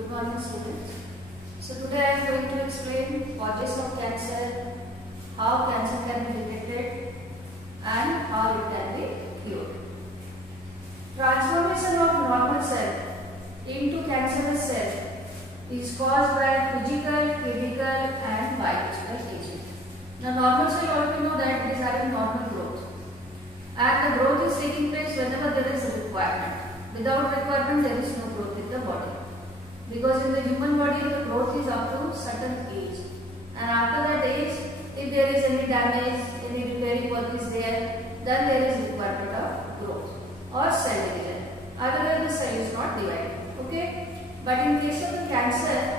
Good morning, students. So today I am going to explain causes of cancer, how cancer can be detected, and how it can be cured. Transformation of normal cell into cancerous cell is caused by physical, chemical, and biological agent. Now, normal cell, all we know that it is having normal growth, and the growth is taking place whenever there is a requirement. Without requirement, there is no growth in the body. Because in the human body, the growth is up to certain age, and after that age, if there is any damage, any repairing work is there, then there is requirement of growth or cell division. Otherwise, the cell is not divided. Okay, but in case of the cancer,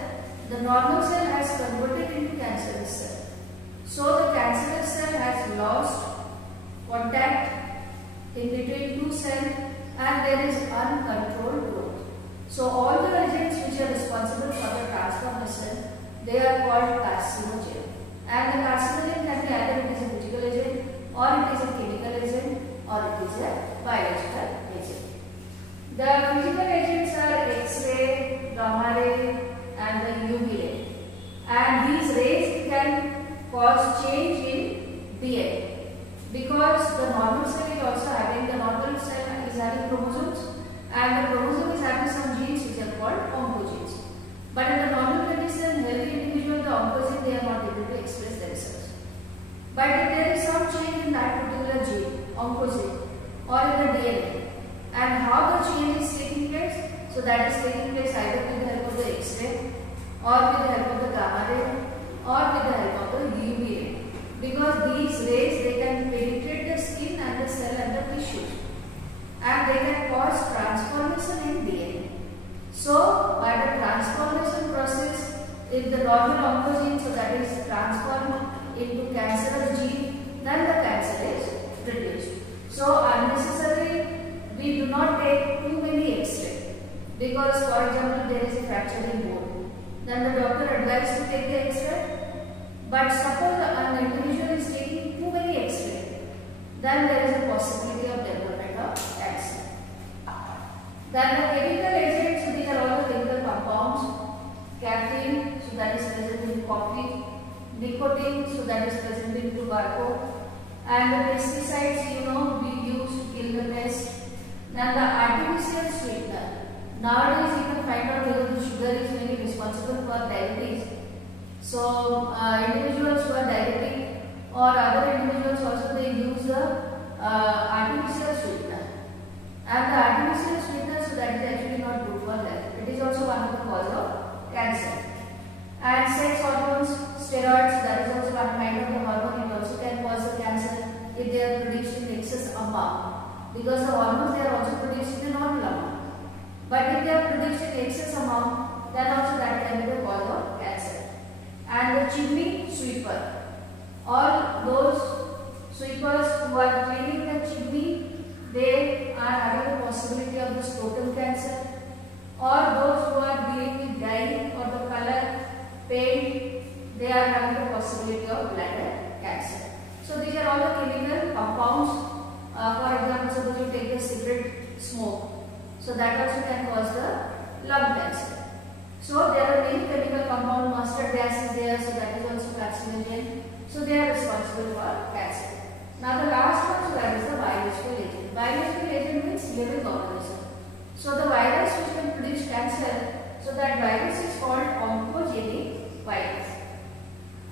the normal cell has converted into cancerous cell. So the cancerous cell has lost contact in between two cells, and there is uncontrolled growth. So all the agents which are responsible for the transformation, they are called carcinogen. And the carcinogen can be either it is a physical agent, or it is a chemical agent, or it is a biological agent. The physical agents are X-ray, gamma ray, and the UV ray. And these rays can cause change in DNA, because the normal cell is also having, the normal cell is having chromosomes, and the chromosome is having some genes which are called oncogenes. But in the normal condition, healthy individual, the oncogene, they are not able to express themselves. But if there is some change in that particular gene, oncogene, or in the DNA, and how the change is taking place, so that is taking place either with the help of the X-ray, or with the help of the gamma ray, or with the help of the UV ray. Because these rays, they can penetrate the skin and the cell and the tissue, and they can cause transformation in DNA. So, by the transformation process, if the normal oncogene, so that is transformed into cancerous gene, then the cancer is reduced. So, unnecessarily, we do not take too many X-ray, because for example, there is a fracture in bone, then the doctor advised to take the X-ray. But suppose an individual is taking too many X-ray, then there is a possibility of development of cancer. Then the chemical agents, these are all the chemical compounds. Caffeine, so that is present in coffee. Nicotine, so that is present in tobacco. And the pesticides, you know, we use to kill the pest. Then the artificial sweetener. Nowadays you can find out whether the sugar is mainly responsible for diabetes. So individuals who are diabetic or other individuals also, they use the artificial sweetener. And the artificial sweetener, so that is actually not good for health. It is also one of the cause of cancer. And sex hormones, steroids, that is also one kind of the hormone. It also can cause the cancer if they are produced in excess amount. Because the hormones, they are also produced in a normal amount. But if they are produced in excess amount, then also that can be the cause of cancer. And the chimney sweeper, all those sweepers who are cleaning the chimney, they are having the possibility of the scrotum cancer. Or those who are dealing with dye or the color, paint, they are having the possibility of bladder cancer. So these are all the chemical compounds. For example, suppose you take the cigarette smoke, so that also can cause the lung cancer. So there are many chemical compounds, mustard gas is there, so that is also carcinogen. So they are responsible for cancer. Now the last one, so that is the biological agent. Biological agent means living organism. So the virus which can produce cancer, so that virus is called oncogenic virus.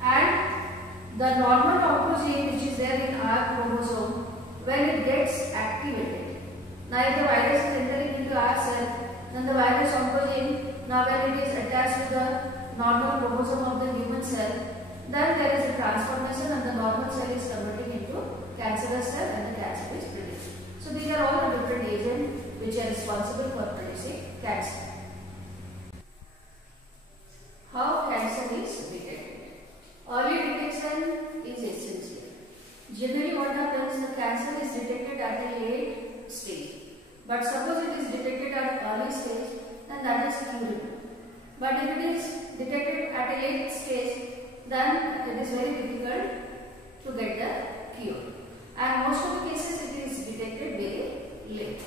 And the normal oncogene which is there in our chromosome, when it gets activated. Now if the virus is entering into our cell, then the virus oncogene, now when it is attached to the normal chromosome of the human cell, then there is a transformation and the normal cell is converting into cancerous cell and the cancer is produced. So these are all the different agents which are responsible for producing cancer. How cancer is detected? Early detection is essential. Generally what happens, the cancer is detected at a late stage. But suppose it is detected at an early stage, then that is curable. But if it is detected at a late stage, then it is very difficult to get the cure. And most of the cases it is detected very late.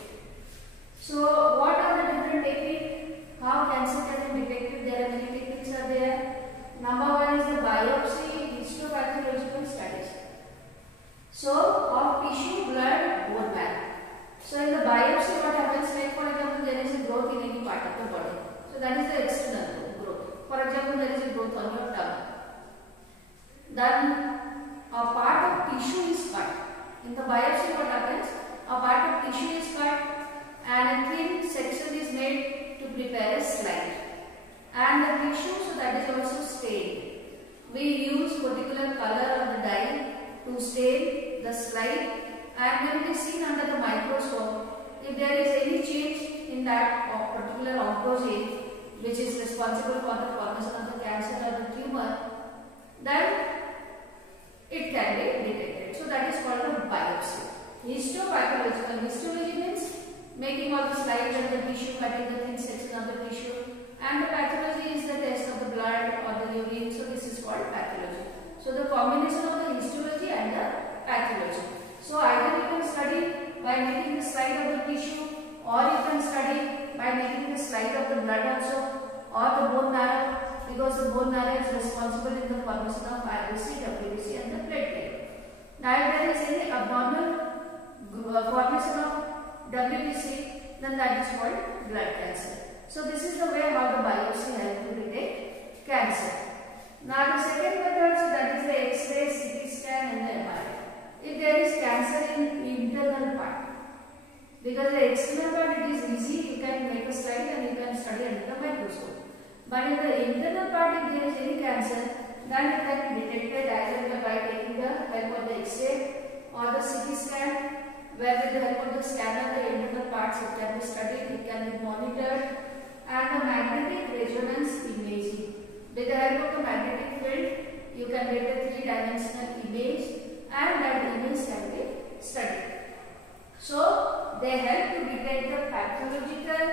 So what are the different techniques how cancer can be detected? the body. So that is the external growth. For example, there is a growth on your tongue. Then a part of tissue is cut. In the biopsy what happens? A part of tissue is cut and a thin section is made to prepare a slide. And the tissue, so that is also stained. We use particular color of the dye to stain the slide, and when it is seen under the microscope, if there is any change in that particular oncogene which is responsible for the formation of the cancer or the tumor, then it can be detected. So that is called a biopsy. Histopathological. Histology means making all the slides of the tissue, cutting the thin section of the tissue, and the pathology is the test of the blood or the urine. So this is called pathology. So the combination of the histology and the pathology. So either you can study by making the slide of the tissue, or you can study by making the slide of the blood also, or the bone marrow, because the bone marrow is responsible in the formation of RBC, WBC and the platelet. Now if there is any abnormal formation of WBC, then that is called blood cancer. So this is the way how the biopsy helps to detect cancer. Now the second method, so that is the X-ray, CT scan and the MRI. If there is cancer in internal part, because the external part it is easy, you can make a slide and you can study under the microscope. But in the internal part, if there is any cancer, then it can be detected either by taking the help of the X-ray or the CT scan, where with the help of the scanner the internal parts it can be studied, it can be monitored, and the magnetic resonance imaging. With the help of the magnetic field, you can get a three-dimensional image, and that image can be studied. So they help to detect the pathological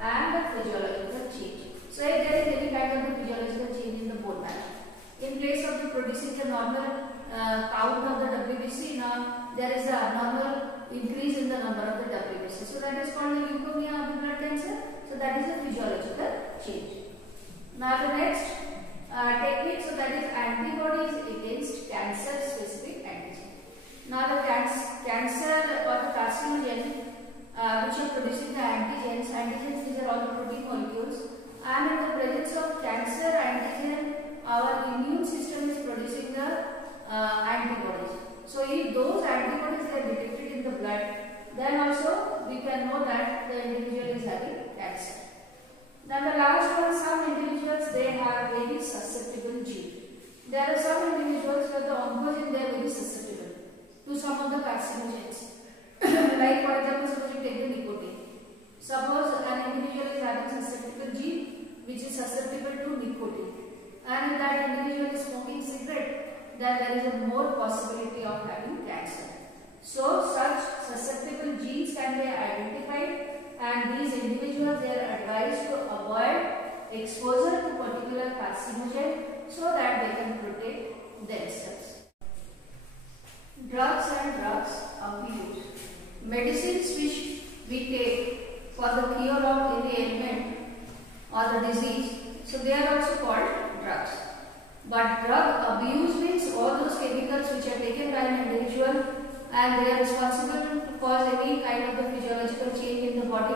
and the physiological change. So if there is any kind of the physiological change in the bone marrow, in place of the producing the normal count of the WBC, now there is the abnormal increase in the number of the WBC. So that is called the leukemia of the blood cancer. So that is a physiological change. Now the next technique, so that is antibodies against cancer specific antigen. Now the cancer or the carcinogen which are producing the antigens, these are all the protein molecules, and in the presence of cancer antigen, our immune system is producing the antibodies. So if those antibodies are detected in the blood, then also we can know that the individual is having cancer. Then the last one, some individuals they have very susceptible gene. There are some individuals where the oncogene they are very susceptible to some of the carcinogens. Like for example, suppose you take the nicotine. Suppose an individual is having susceptible gene which is susceptible to nicotine, and if that individual is smoking cigarette, then there is a more possibility of having cancer. So such susceptible genes can be identified, and these individuals they are advised to avoid exposure to particular carcinogen so that they can protect themselves. Drugs and drugs abuse. Medicines which we take for the cure of any ailment or the disease, so they are also called drugs. But drug abuse means all those chemicals which are taken by an individual and they are responsible to cause any kind of the physiological change in the body,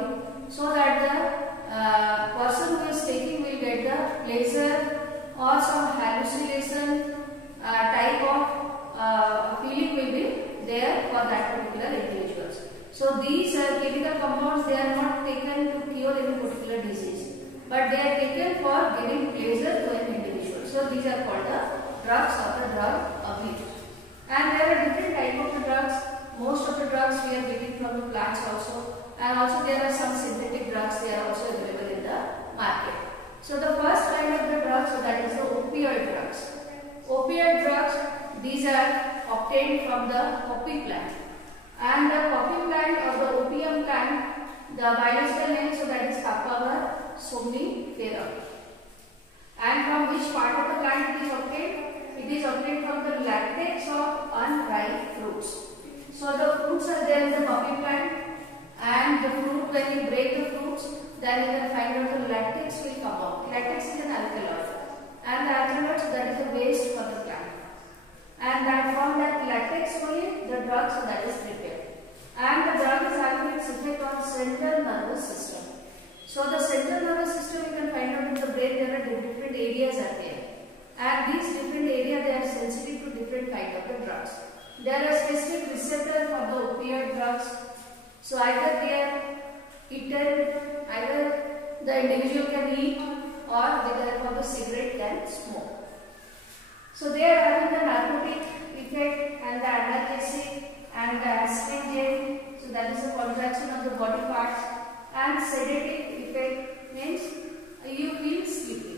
so that the person who is taking will get the pleasure or some hallucination type of feeling will be there for that particular individuals. So these chemical compounds, they are not taken to cure any particular disease, but they are taken for giving pleasure to an individual. So these are called the drugs or the drug abuse. And there are different types of the drugs. Most of the drugs we are getting from the plants also, and also there are some synthetic drugs, they are also available in the market. So the first kind of the drugs, so that is the opioid drugs. Opioid drugs, these are obtained from the poppy plant, and the poppy plant or the opium plant, the biological name, so that is Papaver somnifera. And from which part of the plant it is obtained? It is obtained from the latex of unripe fruits. So the fruits are there in the poppy plant, and the fruit, when you break the fruits, then you can find out the latex will come out. Latex is an alkaloid, and the alkaloid, so that is the waste for the plant. And that from that latex only the drug, so that is prepared. And the drug is having its effect on central nervous system. So the central nervous system, you can find out in the brain there are different areas are there, and these different areas they are sensitive to different kind of the drugs. There are specific receptor for the opioid drugs. So either they are eaten, either the individual can eat, or whether for the cigarette can smoke. So they are having the narcotic effect and the analgesic and the astringent. So that is the contraction of the body parts, and sedative effect means you feel sleepy.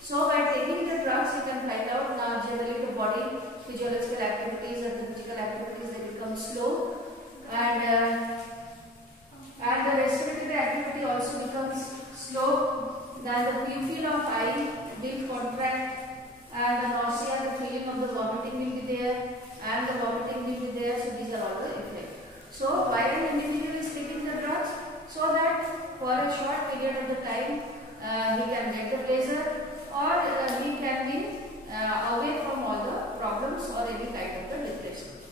So by taking the drugs you can find out now generally the body physiological activities and the physical activities they become slow, and the respiratory activity also becomes slow. Then the pupil of eye will contract, and the nausea, the feeling of the vomiting will be there, and the vomiting will be there. So these are all the effects. So why an individual is taking the drugs? So that for a short period of the time he can get the pleasure, or he can be away from all the problems or any kind of the depression.